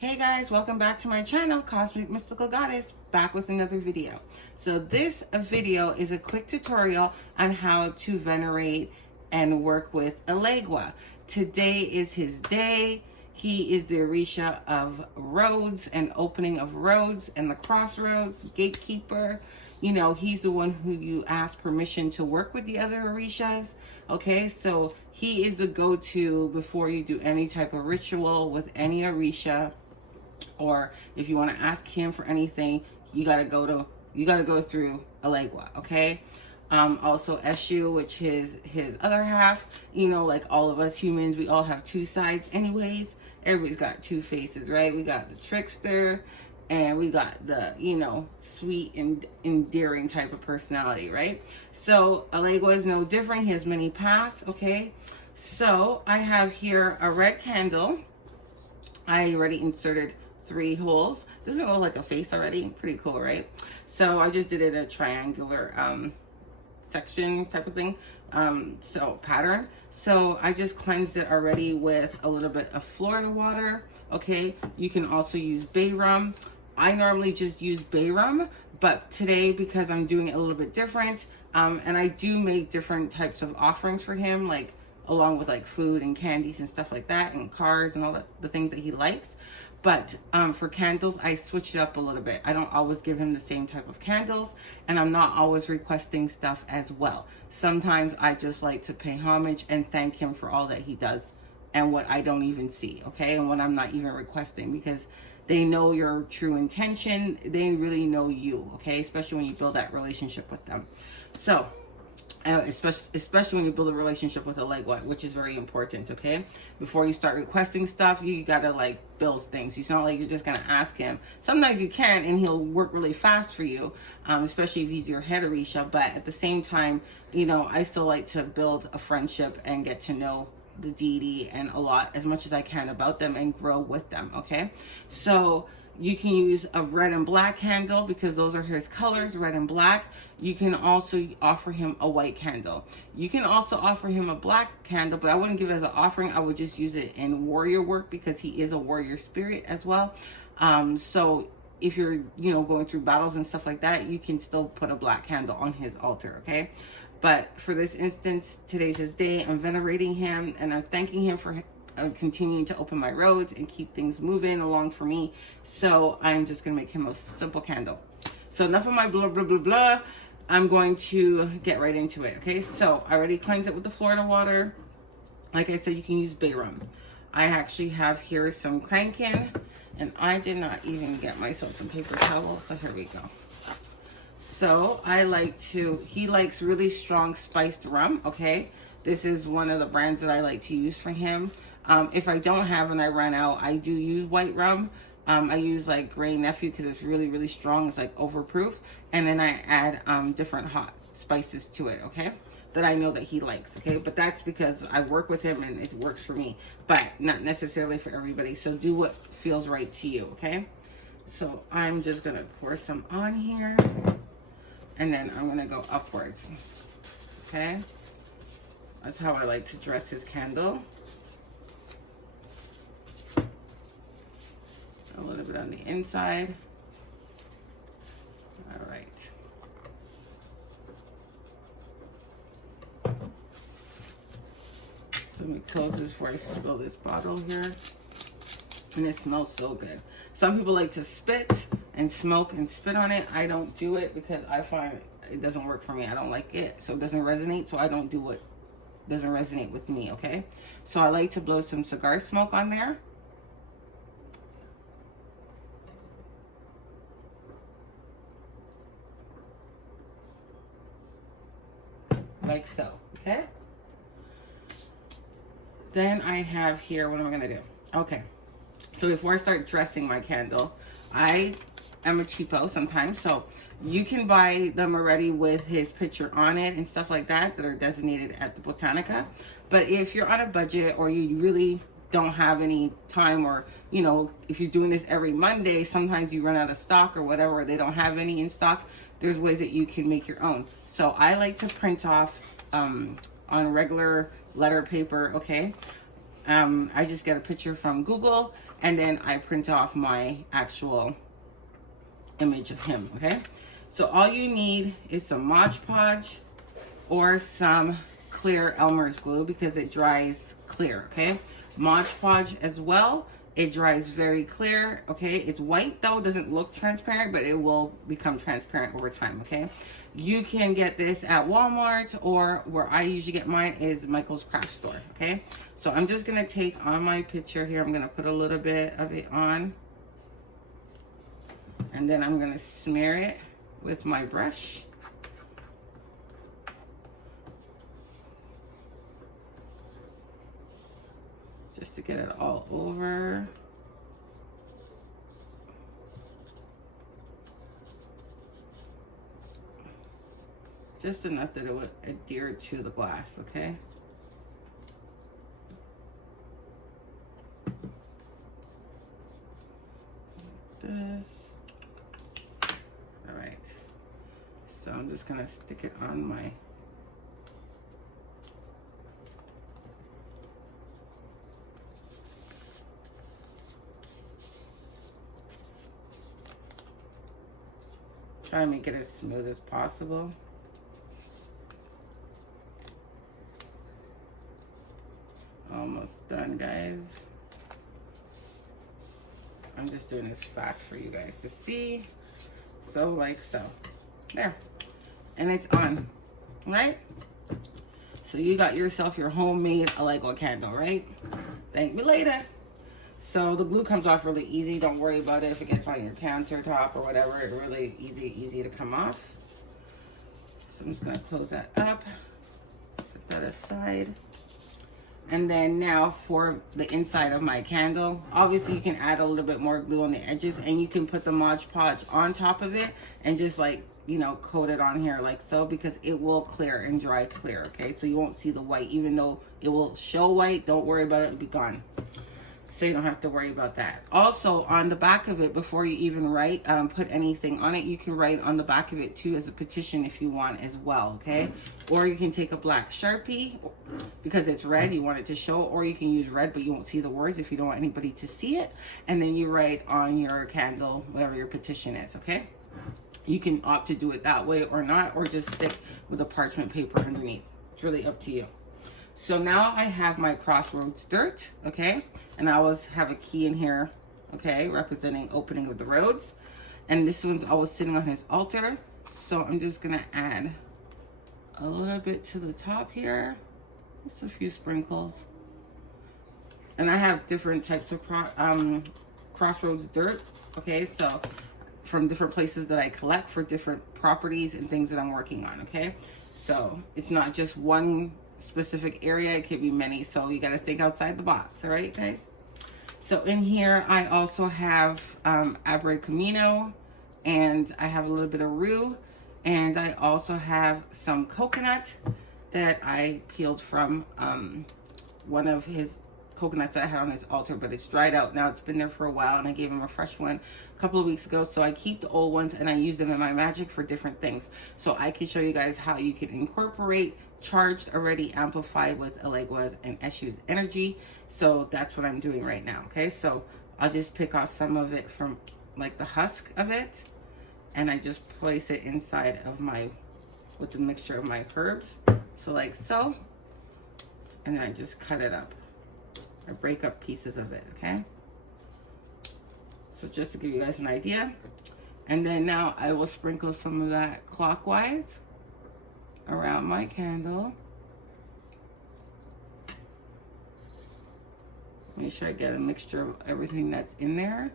Hey guys, welcome back to my channel, Cosmic Mystical Goddess, back with another video. So this video is a quick tutorial on how to venerate and work with Elegua. Today is his day. He is the Orisha of roads and opening of roads and the crossroads, gatekeeper. You know, he's the one who you ask permission to work with the other Orishas. Okay, so he is the go-to before you do any type of ritual with any Orisha. Or if you want to ask him for anything, you gotta go through Elegua, okay? Also Eshu, which is his other half. You know, like all of us humans, we all have two sides anyways. Everybody's got two faces, right? We got the trickster and we got the, you know, sweet and endearing type of personality, right? So Elegua is no different. He has many paths, okay? So I have here a red candle. I already inserted 3 holes. Doesn't it look like a face already? Pretty cool, right? So I just did it a triangular section type of thing, so pattern. So I just cleansed it already with a little bit of Florida water. Okay, you can also use bay rum. I normally just use bay rum, but today, because I'm doing it a little bit different, and I do make different types of offerings for him, like along with like food and candies and stuff like that, and cars and all that, the things that he likes. But for candles, I switch it up a little bit. I don't always give him the same type of candles, and I'm not always requesting stuff as well. Sometimes I just like to pay homage and thank him for all that he does and what I don't even see, okay? And what I'm not even requesting, because they know your true intention. They really know you, okay? Especially when you build that relationship with them. So, especially when you build a relationship with Elegua, which is very important, okay? Before you start requesting stuff, you gotta like build things. It's not like you're just gonna ask him. Sometimes you can, and he'll work really fast for you, especially if he's your head Orisha. But at the same time, you know, I still like to build a friendship and get to know the deity and as much as I can about them and grow with them, okay? So you can use a red and black candle because those are his colors, red and black. You can also offer him a white candle. You can also offer him a black candle, but I wouldn't give it as an offering. I would just use it in warrior work because he is a warrior spirit as well. So if you're, you know, going through battles and stuff like that, you can still put a black candle on his altar, okay? But for this instance, today's his day. I'm venerating him and I'm thanking him for continuing to open my roads and keep things moving along for me. So I'm just gonna make him a simple candle. So enough of my blah blah blah blah. I'm going to get right into it, okay? So I already cleansed it with the Florida water. Like I said, you can use bay rum. I actually have here some crankin, and I did not even get myself some paper towels, so here we go. So he likes really strong spiced rum, okay? This is one of the brands that I like to use for him. If I don't have and I run out, I do use white rum. I use like Grey Nephew because it's really, really strong. It's like overproof. And then I add different hot spices to it, okay? That I know that he likes, okay? But that's because I work with him and it works for me, but not necessarily for everybody. So do what feels right to you, okay? So I'm just gonna pour some on here, and then I'm gonna go upwards, okay? That's how I like to dress his candle. A little bit on the inside. All right. So let me close this before I spill this bottle here. And it smells so good. Some people like to spit and smoke and spit on it. I don't do it because I find it doesn't work for me. I don't like it, so it doesn't resonate. So I don't do what doesn't resonate with me, okay? So I like to blow some cigar smoke on there. Like so, okay? Then I have here, what am I gonna do? Okay, so before I start dressing my candle, I am a cheapo sometimes, so you can buy them already with his picture on it and stuff like that are designated at the Botanica. But if you're on a budget or you really don't have any time, or, you know, if you're doing this every Monday, sometimes you run out of stock or whatever, or they don't have any in stock, there's ways that you can make your own. So I like to print off on regular letter paper, okay? I just get a picture from Google and then I print off my actual image of him, okay? So all you need is some Mod Podge or some clear Elmer's glue because it dries clear, okay? Mod Podge as well, it dries very clear, okay? It's white though, doesn't look transparent, but it will become transparent over time, okay? You can get this at Walmart, or where I usually get mine is Michael's Craft Store, okay? So I'm just gonna take on my picture here, I'm gonna put a little bit of it on, and then I'm gonna smear it with my brush. Just to get it all over. Just enough that it would adhere to the glass, okay? This. All right. So I'm just gonna stick it on my try and make it as smooth as possible. Almost done, guys. I'm just doing this fast for you guys to see. So like so. There. And it's on, right? So you got yourself your homemade Elegua candle, right? Thank me later. So the glue comes off really easy. Don't worry about it if it gets on your countertop or whatever. It's really easy to come off. So I'm just gonna close that up. Set that aside. And then now for the inside of my candle, obviously you can add a little bit more glue on the edges, and you can put the Mod Podge on top of it and just like, you know, coat it on here like so, because it will clear and dry clear, okay? So you won't see the white, even though it will show white. Don't worry about it, it'll be gone. So you don't have to worry about that. Also, on the back of it, before you even write, put anything on it, you can write on the back of it too as a petition if you want as well, okay? Or you can take a black Sharpie, because it's red, you want it to show, or you can use red, but you won't see the words if you don't want anybody to see it. And then you write on your candle, whatever your petition is, okay? You can opt to do it that way or not, or just stick with a parchment paper underneath. It's really up to you. So now I have my Crossroads dirt, okay? And I always have a key in here, okay, representing opening of the roads. And this one's always sitting on his altar. So I'm just gonna add a little bit to the top here. Just a few sprinkles. And I have different types of Crossroads dirt, okay? So from different places that I collect for different properties and things that I'm working on, okay? So it's not just one specific area, it could be many, so you got to think outside the box. All right, guys? So in here I also have Abre camino, and I have a little bit of roux, and I also have some coconut that I peeled from one of his coconuts that I had on his altar, but it's dried out now. It's been there for a while, and I gave him a fresh one a couple of weeks ago. So I keep the old ones and I use them in my magic for different things. So I can show you guys how you can incorporate charged, already amplified with Elegua's and Eshu's energy. So that's what I'm doing right now, okay? So I'll just pick off some of it from like the husk of it, and I just place it inside of my, with the mixture of my herbs. So like so, and then I just cut it up. Or break up pieces of it, okay? So just to give you guys an idea. And then now I will sprinkle some of that clockwise around my candle. Make sure I get a mixture of everything that's in there.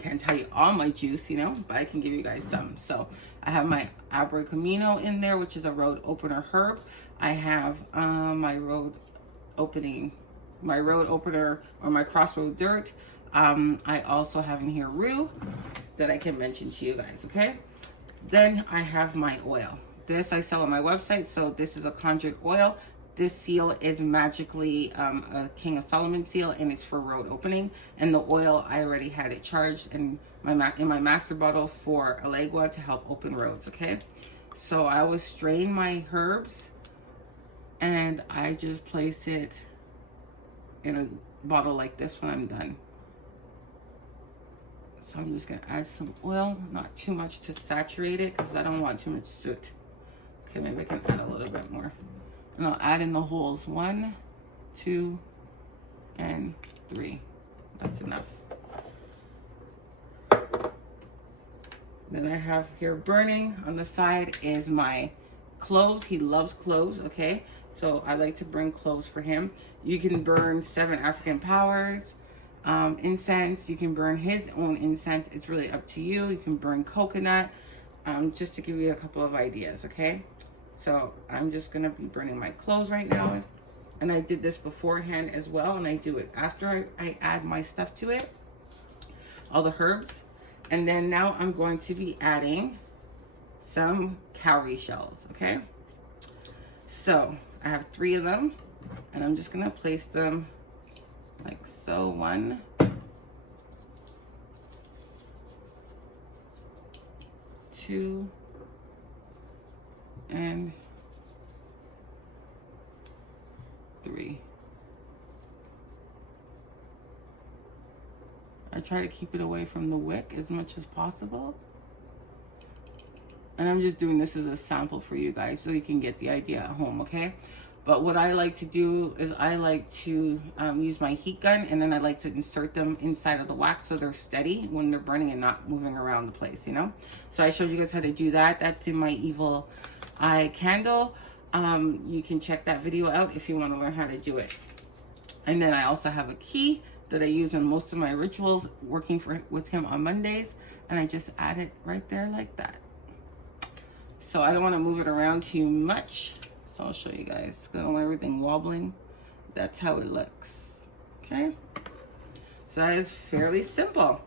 Can't tell you all my juice, you know, but I can give you guys some. So I have my Abre camino in there, which is a road opener herb. I have my road opener or my Crossroad dirt. I also have in here roux that I can mention to you guys, okay? Then I have my oil. This I sell on my website. So this is a conjure oil. This seal is magically a King of Solomon seal, and it's for road opening. And the oil, I already had it charged in my master bottle for Elegua to help open roads, okay? So I always strain my herbs, and I just place it in a bottle like this when I'm done. So I'm just gonna add some oil, not too much to saturate it because I don't want too much soot. Okay, maybe I can add a little bit more. And I'll add in the holes. 1, 2, and 3. That's enough. Then I have here burning on the side is my cloves. He loves cloves, okay? So I like to burn cloves for him. You can burn 7 African powers, incense. You can burn his own incense. It's really up to you. You can burn coconut, just to give you a couple of ideas, okay? So I'm just gonna be burning my cloves right now. And I did this beforehand as well, and I do it after I add my stuff to it, all the herbs. And then now I'm going to be adding some cowrie shells, okay? So I have 3 of them, and I'm just gonna place them like so. 1, 2, and 3. I try to keep it away from the wick as much as possible. And I'm just doing this as a sample for you guys so you can get the idea at home, okay? But what I like to do is I like to use my heat gun, and then I like to insert them inside of the wax so they're steady when they're burning and not moving around the place, you know? So I showed you guys how to do that. That's in my evil eye candle. You can check that video out if you want to learn how to do it. And then I also have a key that I use in most of my rituals, working with him on Mondays, and I just add it right there like that. So I don't want to move it around too much, so I'll show you guys. I don't want everything wobbling. That's how it looks, okay? So that is fairly simple.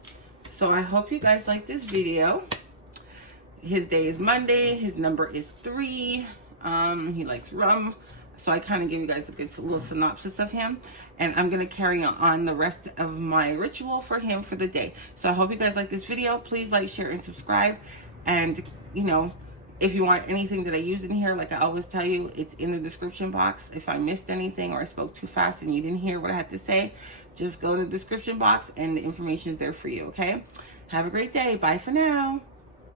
So I hope you guys like this video. His day is Monday. His number is 3. He likes rum. So I kind of give you guys a good little synopsis of him. And I'm going to carry on the rest of my ritual for him for the day. So I hope you guys like this video. Please like, share, and subscribe. And, you know, if you want anything that I use in here, like I always tell you, it's in the description box. If I missed anything or I spoke too fast and you didn't hear what I had to say, just go in the description box and the information is there for you, okay? Have a great day. Bye for now.